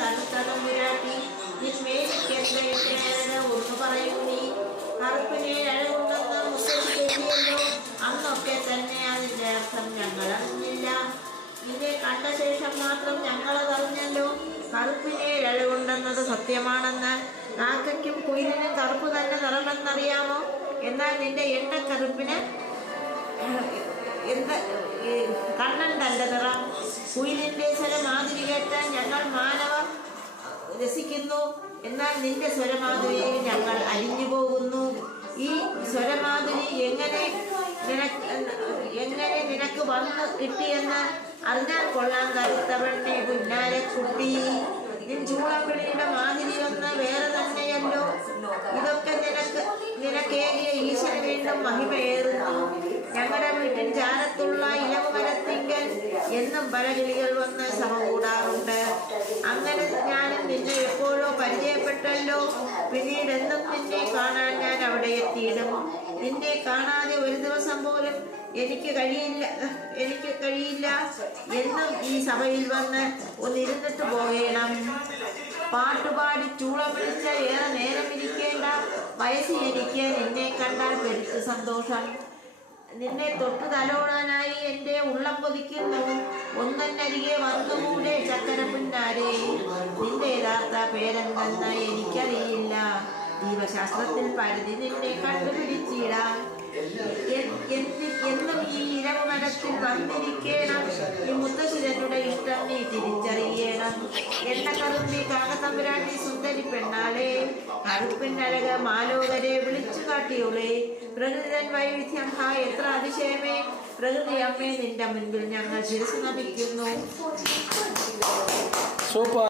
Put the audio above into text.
കറുത്തതമ്പുരാട്ടി നിന്മേലിക്കെത്രയെത്രയേറെ ഒന്ന് പറയൂ നീ. കറുപ്പിനെ അഴകുണ്ടെന്ന് മുത്തശ്ശി കരുതിയല്ലോ. അന്നൊക്കെ തന്നെ അതിൻ്റെ അർത്ഥം ഞങ്ങൾ അറിഞ്ഞില്ല. നിന്നെ കണ്ട ശേഷം മാത്രം ഞങ്ങളതറിഞ്ഞല്ലോ. കറുപ്പിനെ അഴകുണ്ടെന്നത് സത്യമാണെന്ന്. കാക്കയ്ക്കും കുയിലിനും കറുപ്പ് തന്നെ നിറമെന്നറിയാമോ? എന്നാൽ നിന്റെ എണ്ണക്കറുപ്പിന് എന്ത് കണ്ണണ്ടല്ല നിറം. കുയിലിൻ്റെ സ്വരമാതിരി കേട്ടാൽ ഞങ്ങൾ മാനവർ രസിക്കുന്നു. എന്നാൽ നിന്റെ സ്വരമാതിരിയിൽ ഞങ്ങൾ അലിഞ്ഞു പോകുന്നു. ഈ സ്വരമാതിരി എങ്ങനെ നിനക്ക് വന്ന് കിട്ടിയെന്ന് അറിഞ്ഞാൽ കൊള്ളാൻ കറുത്തവണ്ണെ പുന്നാരക്കുട്ടി. നിൻ ചൂളവിളിയുടെ മാതിരിയൊന്ന് വേറെ തന്നെയല്ലോ. ഇതൊക്കെ നിനക്കേകിയ ഈശ്വരൻ വീണ്ടും മഹിമയേറുന്നു. ഞങ്ങളുടെ വീട്ടിൽ ചാരത്തുള്ള ഇലവുമരത്തിങ്കൽ എന്നും പല കിളികൾ വന്ന് സഭ കൂടാറുണ്ട്. അങ്ങനെ ഞാനും നിന്നെ എപ്പോഴോ പരിചയപ്പെട്ടല്ലോ. പിന്നീട് എന്നും നിന്നെ കാണാൻ ഞാൻ അവിടെ എത്തിയിടും. നിന്നെ കാണാതെ ഒരു ദിവസം പോലും എനിക്ക് കഴിയില്ല. എന്നും ഈ സഭയിൽ വന്ന് ഒന്നിരുന്നിട്ട് പോകണം. പാട്ടുപാടി ചൂളം വിളിച്ച ഏറെ നേരം ഇരിക്കേണ്ട വയസ്സ് എനിക്ക് നിന്നെ കണ്ടാൽ പെരുത്ത് സന്തോഷം. നിന്നെ തൊട്ടു തലോടാനായി എൻ്റെ ഉള്ളം കൊതിക്കുന്നു. ഒന്നരികെ വന്നുകൂടെ ചക്കര പുന്നാരെ. നിന്റെ യഥാർത്ഥ പേരെന്തെന്ന് എനിക്കറിയില്ല. ജീവശാസ്ത്രത്തിൽ പരിധി നിന്നെ കണ്ടുപിടിച്ചിടാം. എന്നും ഈ ഇരവുമരത്തിൽ വന്നിരിക്കണം. ഈ മുത്തശ്ശിരനുടെ ഇഷ്ടം നീ തിരിച്ചറിയണം. എണ്ണക്കറുമ്പി കാക്കത്തമ്പുരാട്ടി സുന്ദരി പെണ്ണാളെ, കറുപ്പിനഴക മാലോകരെ വിളിച്ചു കാട്ടിയോളെ. പ്രകൃതിതൻ വൈവിധ്യം ഹാ എത്ര അതിശയമേ. പ്രകൃതി അമ്മേ, നിന്റെ മുൻപിൽ ഞങ്ങൾ ശിരസ് നമിക്കുന്നു.